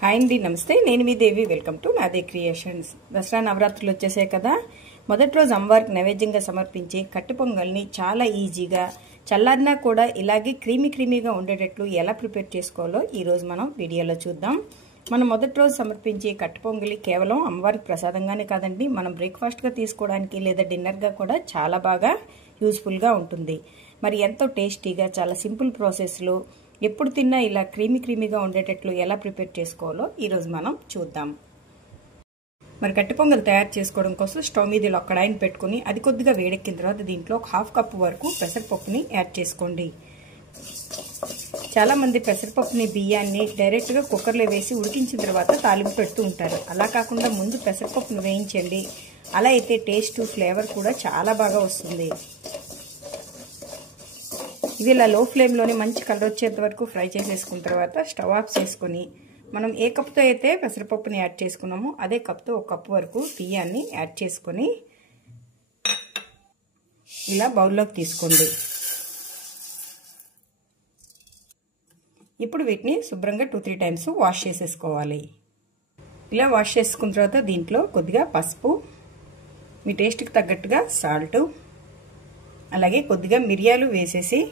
Hi అండి, నమస్తే. నేను మీ దేవి. వెల్కమ్ టు నాదే క్రియేషన్స్. దసరా నవరాత్రులు వచ్చేసాయి కదా. మొదటి రోజు అమ్మవారికి నైవేద్యంగా సమర్పించే కట్టె పొంగల్ని చాలా ఈజీగా చల్లారినా కూడా ఇలాగే క్రీమీగా ఉండేటట్లు ఎలా ప్రిపేర్ చేసుకోవాలో ఈరోజు మనం వీడియోలో చూద్దాం. మనం మొదటి రోజు సమర్పించే కట్టె పొంగలి కేవలం అమ్మవారికి ప్రసాదంగానే కాదండి, మనం బ్రేక్ఫాస్ట్గా తీసుకోవడానికి లేదా డిన్నర్గా కూడా చాలా బాగా యూస్ఫుల్గా ఉంటుంది. మరి ఎంతో టేస్టీగా చాలా సింపుల్ ప్రాసెస్లో ఎప్పుడు తిన్నా ఇలా క్రీమీగా ఉండేటట్లు ఎలా ప్రిపేర్ చేసుకోవాలో ఈరోజు మనం చూద్దాం. మరి కట్టె పొంగల్ తయారు చేసుకోవడం కోసం స్టవ్ మీద ఇలా కడాయిని పెట్టుకుని అది కొద్దిగా వేడెక్కిన తర్వాత దీంట్లో ఒక హాఫ్ కప్ వరకు పెసరపప్పుని యాడ్ చేసుకోండి. చాలామంది పెసరపప్పుని బియ్యాన్ని డైరెక్ట్గా కుక్కర్లో వేసి ఉడికించిన తర్వాత తాలింపు పెడుతూ ఉంటారు. అలా కాకుండా ముందు పెసరపప్పును వేయించండి. అలా అయితే టేస్ట్ ఫ్లేవర్ కూడా చాలా బాగా వస్తుంది. ఇది ఇలా లో ఫ్లేమ్లోనే మంచి కలర్ వచ్చేంత వరకు ఫ్రై చేసేసుకున్న తర్వాత స్టవ్ ఆఫ్ చేసుకొని మనం ఏ కప్తో అయితే పెసరపప్పుని యాడ్ చేసుకున్నామో అదే కప్తో ఒక కప్పు వరకు బియ్యాన్ని యాడ్ చేసుకొని ఇలా బౌల్లోకి తీసుకోండి. ఇప్పుడు వీటిని శుభ్రంగా 2-3 టైమ్స్ వాష్ చేసేసుకోవాలి. ఇలా వాష్ చేసుకున్న తర్వాత దీంట్లో కొద్దిగా పసుపు, మీ టేస్ట్కి తగ్గట్టుగా సాల్ట్, అలాగే కొద్దిగా మిరియాలు వేసేసి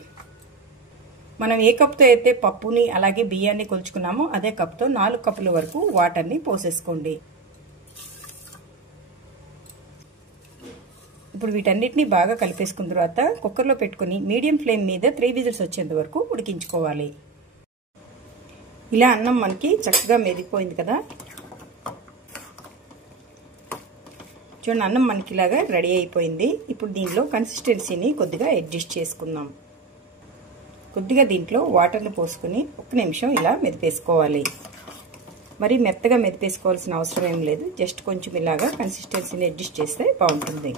మనం ఏ కప్తో అయితే పప్పుని అలాగే బియ్యాన్ని కొలుచుకున్నామో అదే కప్తో 4 కప్పుల వరకు వాటర్ని పోసేసుకోండి. ఇప్పుడు వీటన్నిటిని బాగా కలిపేసుకున్న తర్వాత కుక్కర్లో పెట్టుకుని మీడియం ఫ్లేమ్ మీద 3 విజిల్స్ వచ్చేంత వరకు ఉడికించుకోవాలి. ఇలా అన్నం మనకి చక్కగా మెదిగిపోయింది కదా. చూడండి, అన్నం మనకి ఇలాగా రెడీ అయిపోయింది. ఇప్పుడు దీనిలో కన్సిస్టెన్సీని కొద్దిగా అడ్జస్ట్ చేసుకుందాం. కొద్దిగా దీంట్లో వాటర్ని పోసుకుని 1 నిమిషం ఇలా మెదిపేసుకోవాలి. మరి మెత్తగా మెదిపేసుకోవాల్సిన అవసరం ఏం లేదు, జస్ట్ కొంచెం ఇలాగా కన్సిస్టెన్సీని అడ్జస్ట్ చేస్తే బాగుంటుంది.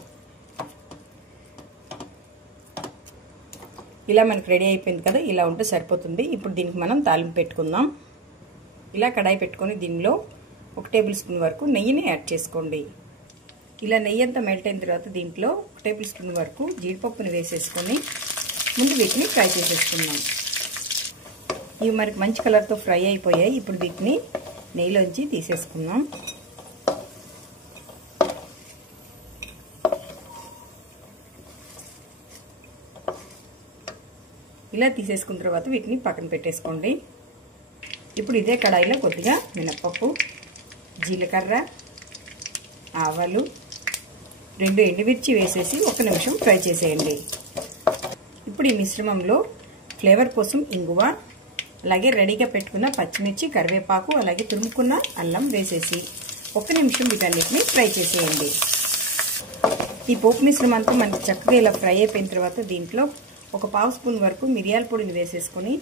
ఇలా మనకు రెడీ అయిపోయింది కదా, ఇలా ఉంటే సరిపోతుంది. ఇప్పుడు దీనికి మనం తాలింపు పెట్టుకుందాం. ఇలా కడాయి పెట్టుకొని దీనిలో 1 టేబుల్ స్పూన్ వరకు నెయ్యిని యాడ్ చేసుకోండి. ఇలా నెయ్యి అంతా మెల్ట్ అయిన తర్వాత దీంట్లో 1 టేబుల్ స్పూన్ వరకు జీడిపప్పుని వేసేసుకొని ముందు వీటిని ఫ్రై చేసేసుకుందాం. ఇవి మనకి మంచి కలర్తో ఫ్రై అయిపోయాయి. ఇప్పుడు వీటిని నెయ్యిలోంచి తీసేసుకుందాం. ఇలా తీసేసుకున్న తర్వాత వీటిని పక్కన పెట్టేసుకోండి. ఇప్పుడు ఇదే కడాయిలో కొద్దిగా మినపప్పు, జీలకర్ర, ఆవాలు, 2 ఎండుమిర్చి వేసేసి 1 నిమిషం ఫ్రై చేసేయండి. ఇప్పుడు ఈ మిశ్రమంలో ఫ్లేవర్ కోసం ఇంగువ, అలాగే రెడీగా పెట్టుకున్న పచ్చిమిర్చి, కరివేపాకు, అలాగే తురుముకున్న అల్లం వేసేసి 1 నిమిషం వీటన్నిటిని ఫ్రై చేసేయండి. ఈ పోపు మిశ్రమంతా మనకి చక్కగా ఇలా ఫ్రై అయిపోయిన తర్వాత దీంట్లో ఒక 1/2 స్పూన్ వరకు మిరియాల పొడిని వేసేసుకొని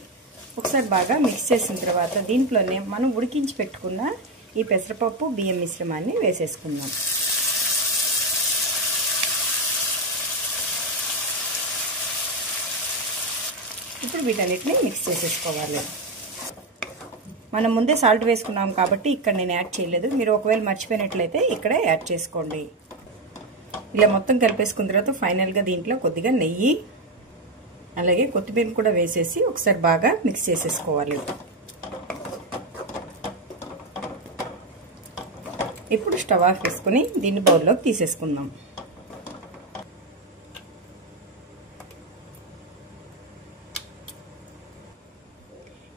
ఒకసారి బాగా మిక్స్ చేసిన తర్వాత దీంట్లోనే మనం ఉడికించి పెట్టుకున్న ఈ పెసరపప్పు బియ్యం మిశ్రమాన్ని వేసేసుకుందాం. ఇప్పుడు వీటన్నిటిని మిక్స్ చేసేసుకోవాలి. మనం ముందే సాల్ట్ వేసుకున్నాం కాబట్టి ఇక్కడ నేను యాడ్ చేయలేదు. మీరు ఒకవేళ మర్చిపోయినట్లయితే ఇక్కడే యాడ్ చేసుకోండి. ఇలా మొత్తం కలిపేసుకున్న తర్వాత ఫైనల్గా దీంట్లో కొద్దిగా నెయ్యి, అలాగే కొత్తిమీర కూడా వేసేసి ఒకసారి బాగా మిక్స్ చేసేసుకోవాలి. ఇప్పుడు స్టవ్ ఆఫ్ చేసుకుని దీన్ని బౌల్లోకి తీసేసుకుందాం.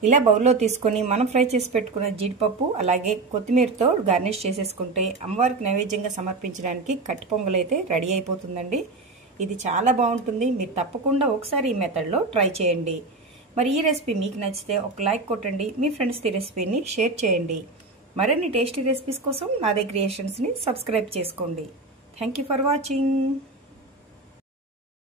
ఇలా బౌల్లో తీసుకొని మనం ఫ్రై చేసి పెట్టుకున్న జీడిపప్పు అలాగే కొత్తిమీరతో గార్నిష్ చేసేసుకుంటే అమ్మవారికి నైవేద్యంగా సమర్పించడానికి కట్టె పొంగల్ అయితే రెడీ అయిపోతుందండి. ఇది చాలా బాగుంటుంది. మీరు తప్పకుండా ఒకసారి ఈ మెథడ్లో ట్రై చేయండి. మరి ఈ రెసిపీ మీకు నచ్చితే ఒక లైక్ కొట్టండి. మీ ఫ్రెండ్స్కి రెసిపీని షేర్ చేయండి. మరిన్ని టేస్టీ రెసిపీస్ కోసం నాదే క్రియేషన్స్ని సబ్స్క్రైబ్ చేసుకోండి. Thank you for watching.